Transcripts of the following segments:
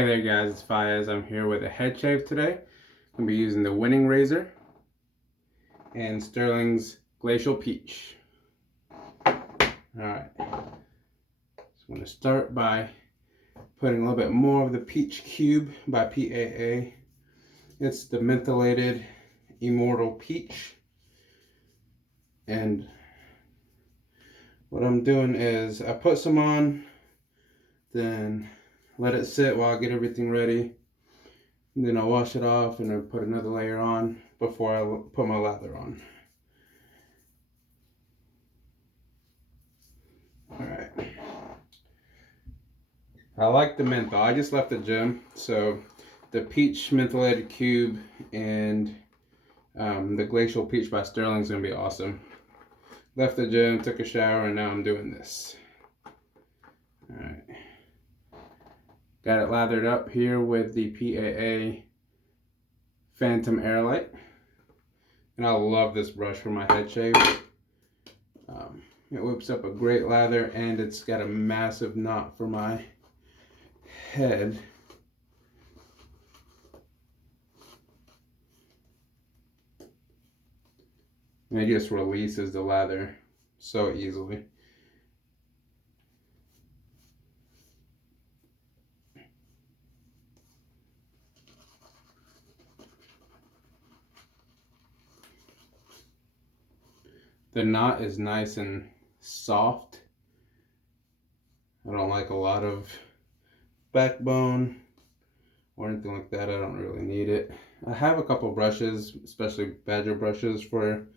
Hey there guys, it's Fayiz. I'm here with a head shave today. I'm going to be using the Winning Razor and Sterling's Glacial Peach. Alright, so I'm going to start by putting a little bit more of the Peach Cube by PAA. It's the mentholated Immortal Peach. And what I'm doing is I put some on, then let it sit while I get everything ready. And then I'll wash it off and then put another layer on before I put my lather on. Alright. I like the menthol. I just left the gym, so the peach mentholated cube and the glacial peach by Sterling is going to be awesome. Left the gym, took a shower, and now I'm doing this. Alright. Got it lathered up here with the PAA Phantom Airlight. And I love this brush for my head shave. It whips up a great lather, and it's got a massive knot for my head. And it just releases the lather so easily. The knot is nice and soft. I don't like a lot of backbone or anything like that. I don't really need it. I have a couple brushes, especially Badger brushes, for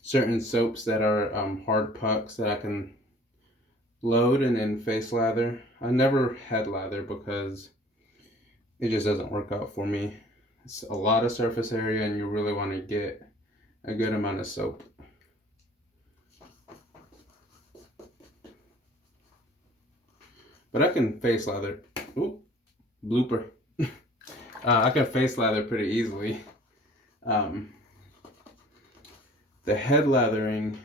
certain soaps that are hard pucks that I can load and then face lather. I never head lather because it just doesn't work out for me. It's a lot of surface area and you really want to get a good amount of soap. But I can face lather. Ooh, blooper. I can face lather pretty easily. The head lathering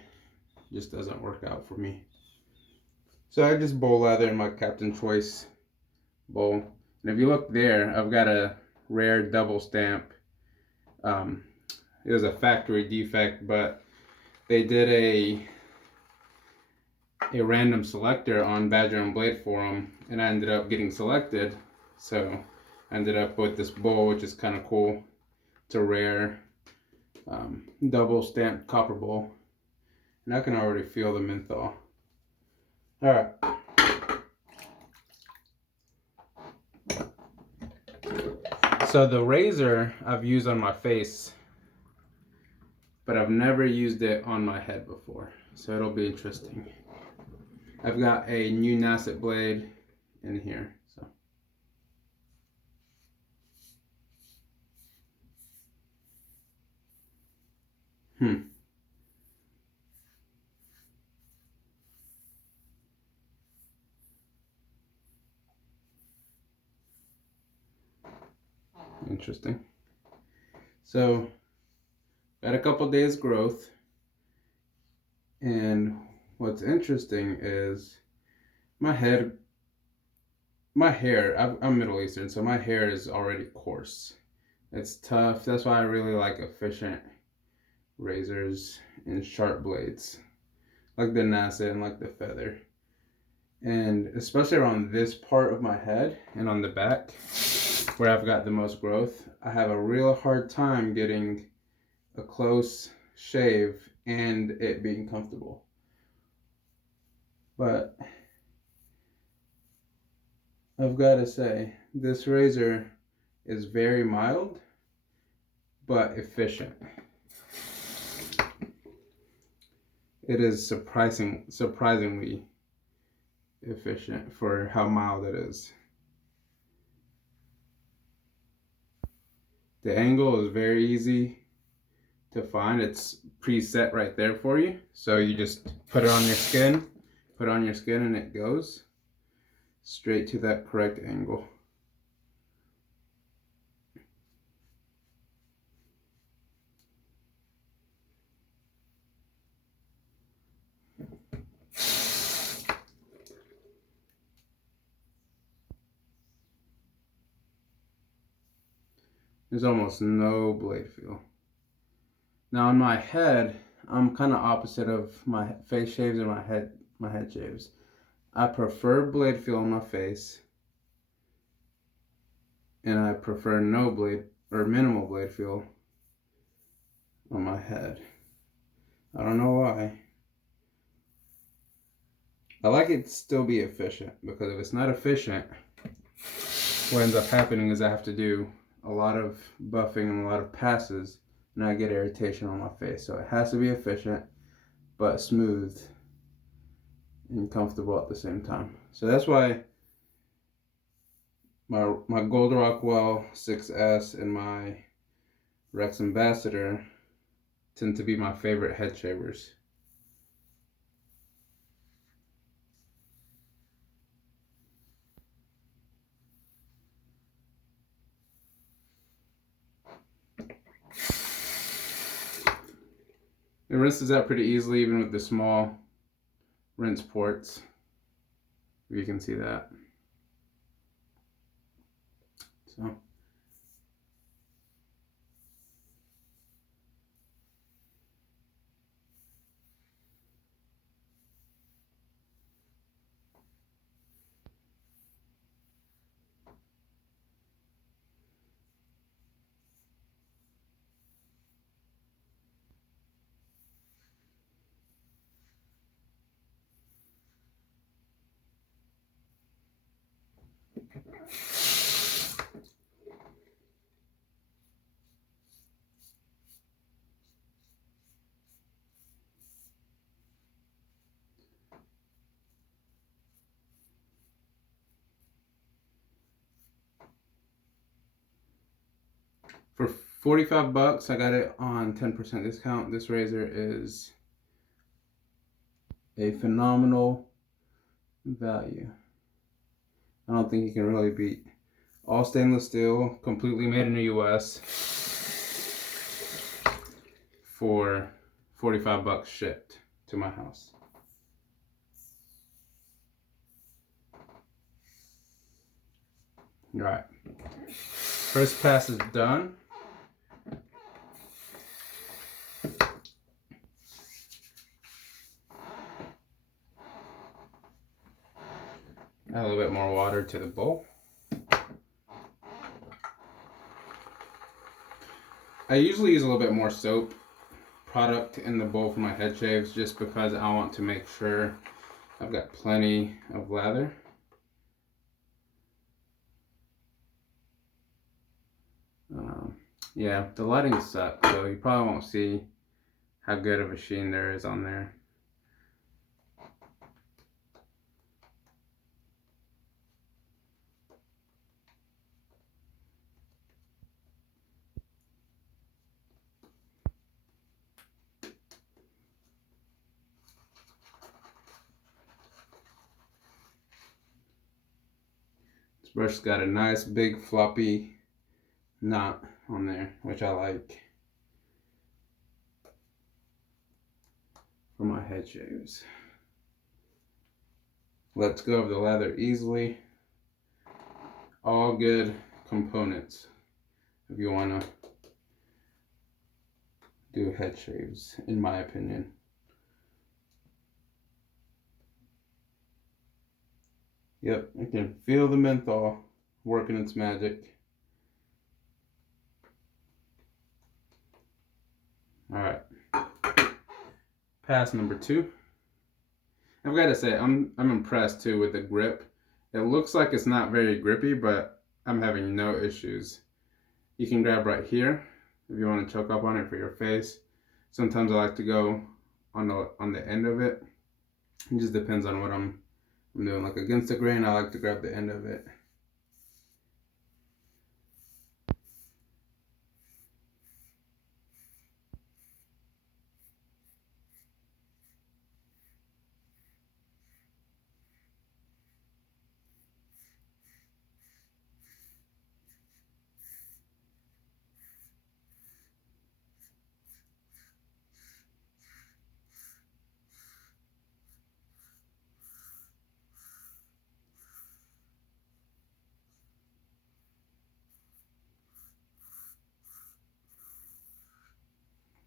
just doesn't work out for me. So I just bowl lather in my Captain Choice bowl. And if you look there, I've got a rare double stamp. It was a factory defect, but they did a random selector on Badger and Blade Forum, and I ended up getting selected. So I ended up with this bowl, which is kind of cool. It's a rare double stamped copper bowl, and I can already feel the menthol. All right. So the razor I've used on my face, but I've never used it on my head before, so it'll be interesting. I've got a new Nasset blade in here, so. Interesting. So, got a couple days growth, and what's interesting is my hair, I'm Middle Eastern, so my hair is already coarse. It's tough. That's why I really like efficient razors and sharp blades, like the Nasset and like the Feather. And especially around this part of my head and on the back, where I've got the most growth, I have a real hard time getting a close shave and it being comfortable. But I've got to say, this razor is very mild, but efficient. It is surprisingly efficient for how mild it is. The angle is very easy to find. It's preset right there for you. So you just put it on your skin, and it goes straight to that correct angle. There's almost no blade feel. Now on my head, I'm kind of opposite of my face shaves and my head shaves. I prefer blade feel on my face, and I prefer no blade or minimal blade feel on my head. I don't know why. I like it to still be efficient, because if it's not efficient, what ends up happening is I have to do a lot of buffing and a lot of passes, and I get irritation on my face. So it has to be efficient, but smooth and comfortable at the same time. So that's why my Gold Rockwell 6S and my Rex Ambassador tend to be my favorite head shavers. It rinses out pretty easily, even with the small rinse ports. If you can see that. So. For 45 bucks, I got it on 10% discount. This razor is a phenomenal value. I don't think you can really beat. All stainless steel, completely made in the US for 45 bucks shipped to my house. All right. First pass is done. Add a little bit more water to the bowl. I usually use a little bit more soap product in the bowl for my head shaves, just because I want to make sure I've got plenty of lather. Yeah, the lighting sucks, so you probably won't see how good of a sheen there is on there. This brush's got a nice big floppy knot on there, which I like for my head shaves. Lets go of the lather easily. All good components if you want to do head shaves, in my opinion. Yep, I can feel the menthol working its magic. All right, pass number 2. I've got to say, I'm impressed too with the grip. It looks like it's not very grippy, but I'm having no issues. You can grab right here if you want to choke up on it for your face. Sometimes I like to go on the end of it. It just depends on what I'm doing. Like against the grain, I like to grab the end of it.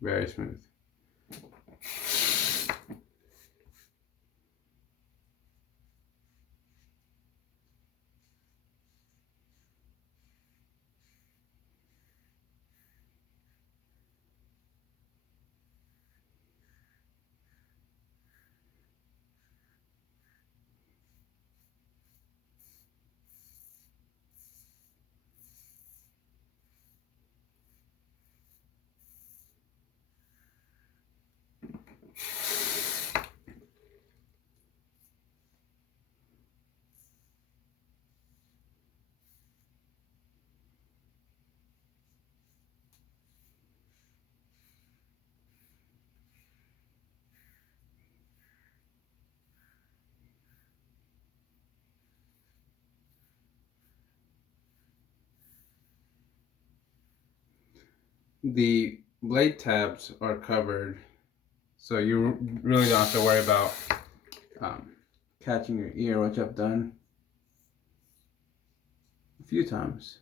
Very smooth. The blade tabs are covered, so you really don't have to worry about catching your ear, which I've done a few times.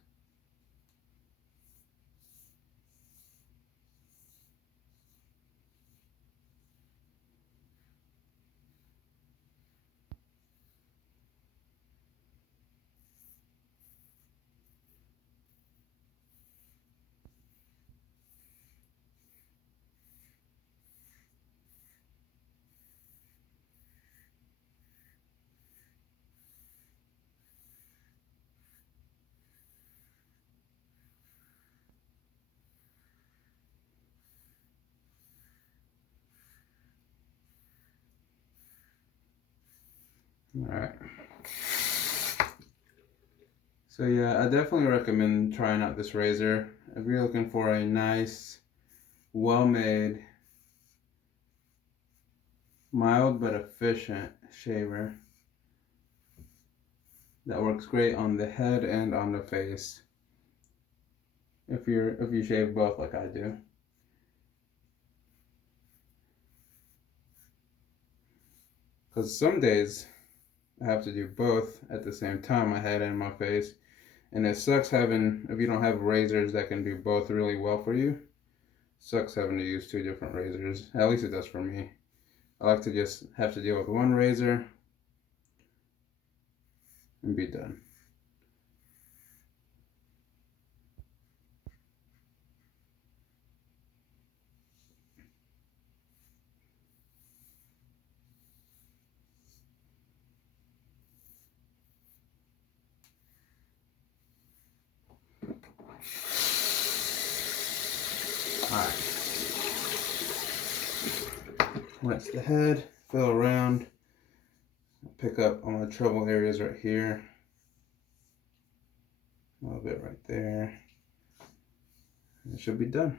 Alright. So yeah, I definitely recommend trying out this razor. If you're looking for a nice, well-made, mild but efficient shaver that works great on the head and on the face. If you shave both like I do. Because some days I have to do both at the same time, my head and my face. And it sucks having, if you don't have razors that can do both really well for you, sucks having to use two different razors. At least it does for me. I like to just have to deal with one razor and be done. Alright. Rinse the head, fill around, pick up on the trouble areas right here. A little bit right there. And it should be done.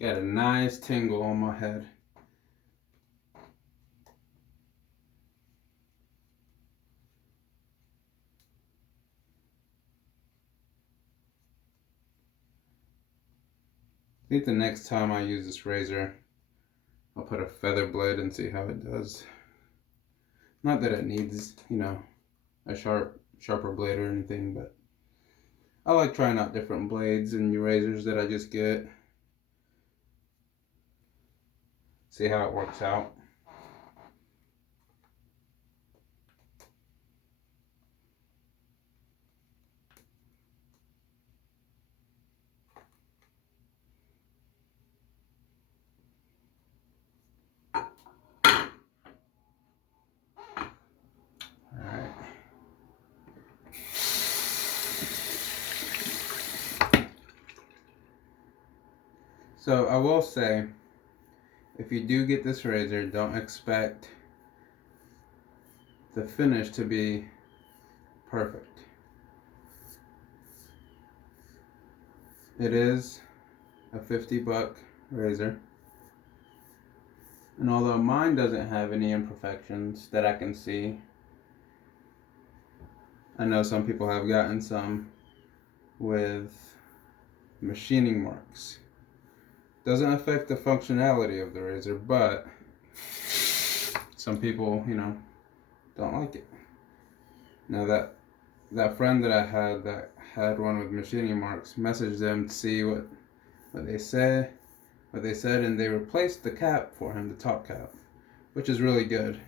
Got a nice tingle on my head. I think the next time I use this razor, I'll put a feather blade and see how it does. Not that it needs, you know, a sharper blade or anything, but I like trying out different blades and razors that I just get. See how it works out. Alright. So I will say, if you do get this razor, don't expect the finish to be perfect. It is a $50 razor. And although mine doesn't have any imperfections that I can see, I know some people have gotten some with machining marks. Doesn't affect the functionality of the razor, but some people, don't like it. Now that friend that I had that had one with machining marks, messaged them to see what they said, and they replaced the cap for him, the top cap, which is really good.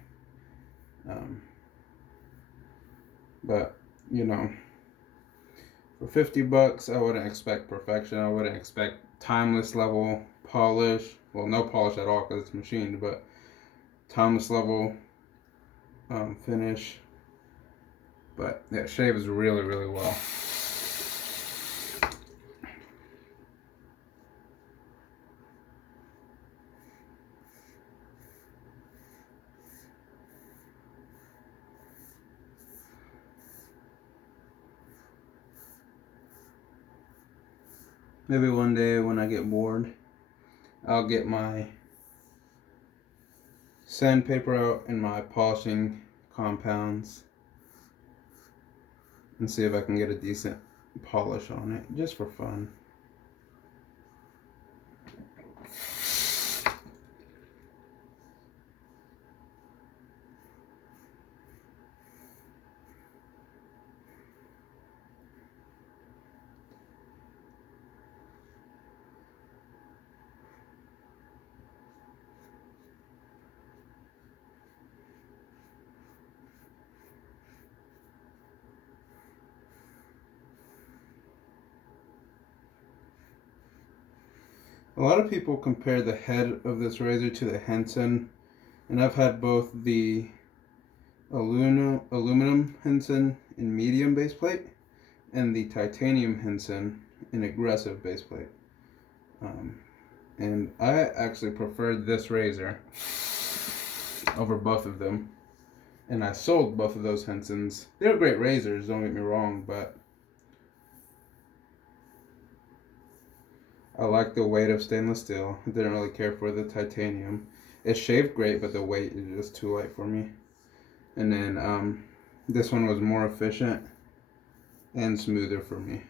But for $50, I wouldn't expect perfection. I wouldn't expect timeless level polish. Well, no polish at all because it's machined, but timeless level finish. But it shaves really, really well. Maybe one day when I get bored, I'll get my sandpaper out and my polishing compounds and see if I can get a decent polish on it, just for fun. A lot of people compare the head of this razor to the Henson, and I've had both the aluminum Henson in medium base plate and the titanium Henson in aggressive base plate. And I actually preferred this razor over both of them, and I sold both of those Hensons. They're great razors, don't get me wrong, but I like the weight of stainless steel. I didn't really care for the titanium. It shaved great, but the weight is just too light for me. And then this one was more efficient and smoother for me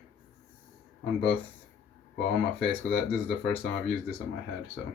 on both, well, on my face, because this is the first time I've used this on my head, so.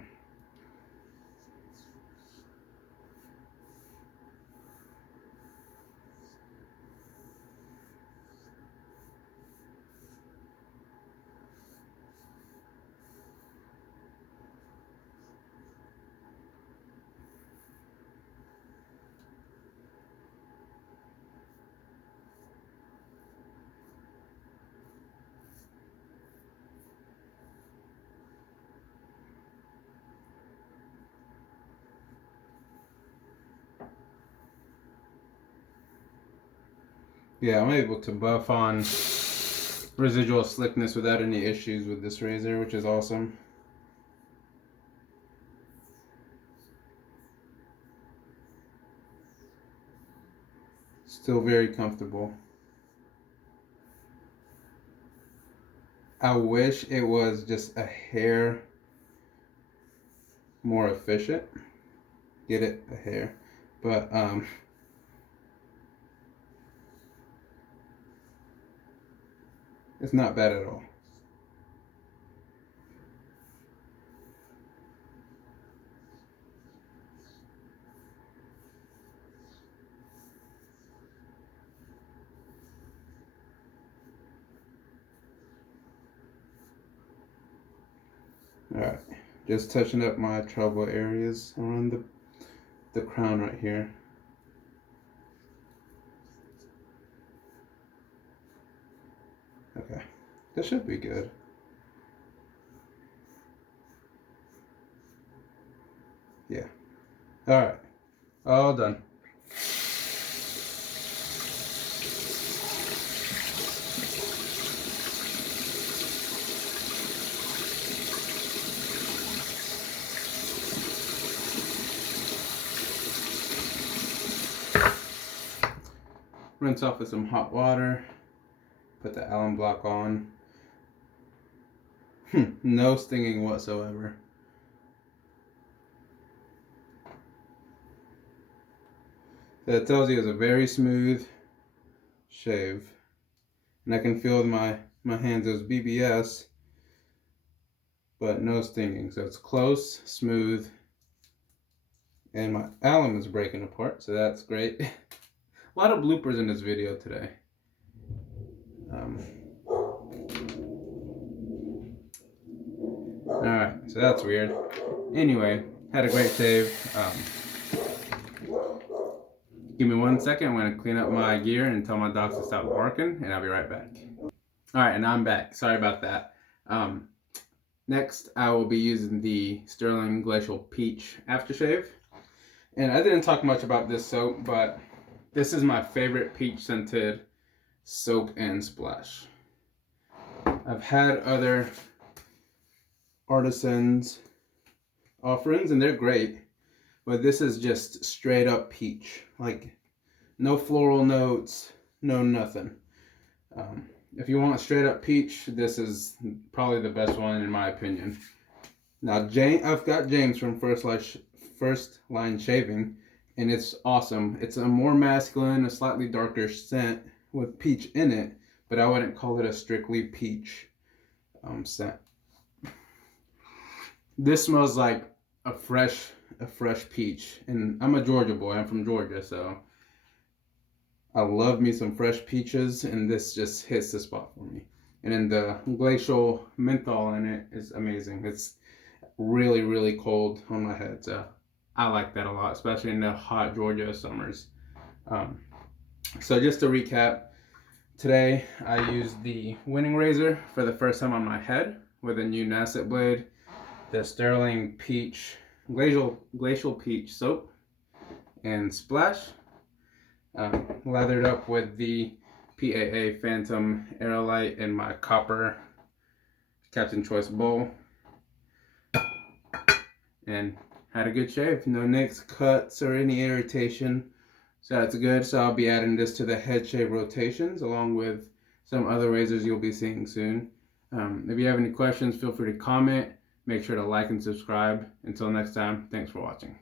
Yeah, I'm able to buff on residual slickness without any issues with this razor, which is awesome. Still very comfortable. I wish it was just a hair more efficient. Get it? A hair. But it's not bad at all. Alright, just touching up my trouble areas around the crown right here. Okay, this should be good. Yeah. Alright, all done. Rinse off with some hot water. Put the alum block on. No stinging whatsoever. That tells you it's a very smooth shave. And I can feel my my hands as BBS, but no stinging. So it's close, smooth, and my alum is breaking apart, so that's great. A lot of bloopers in this video today. Alright, so that's weird. Anyway, had a great shave. Give me 1 second. I'm going to clean up my gear and tell my dogs to stop barking, and I'll be right back. Alright, and I'm back. Sorry about that. Next, I will be using the Sterling Glacial Peach Aftershave. And I didn't talk much about this soap, but this is my favorite peach scented soap and splash. I've had other artisans offerings and they're great, but this is just straight up peach. Like, no floral notes, no nothing. If you want straight up peach, this is probably the best one in my opinion. Now, I've got James from First Line Shaving, and it's awesome. It's a more masculine, a slightly darker scent with peach in it, but I wouldn't call it a strictly peach scent. This smells like a fresh peach, and I'm a Georgia boy. I'm from Georgia, so I love me some fresh peaches, and this just hits the spot for me. And then the glacial menthol in it is amazing. It's really, really cold on my head, so I like that a lot, especially in the hot Georgia summers. So just to recap, today I used the winning razor for the first time on my head with a new Nasset blade, the Sterling Peach Glacial Peach soap and splash, lathered up with the PAA Phantom Aerolite in my copper Captain Choice bowl, and had a good shave. No nicks, cuts, or any irritation, so that's good. So I'll be adding this to the head shave rotations along with some other razors you'll be seeing soon. If you have any questions, feel free to comment. Make sure to like and subscribe. Until next time, thanks for watching.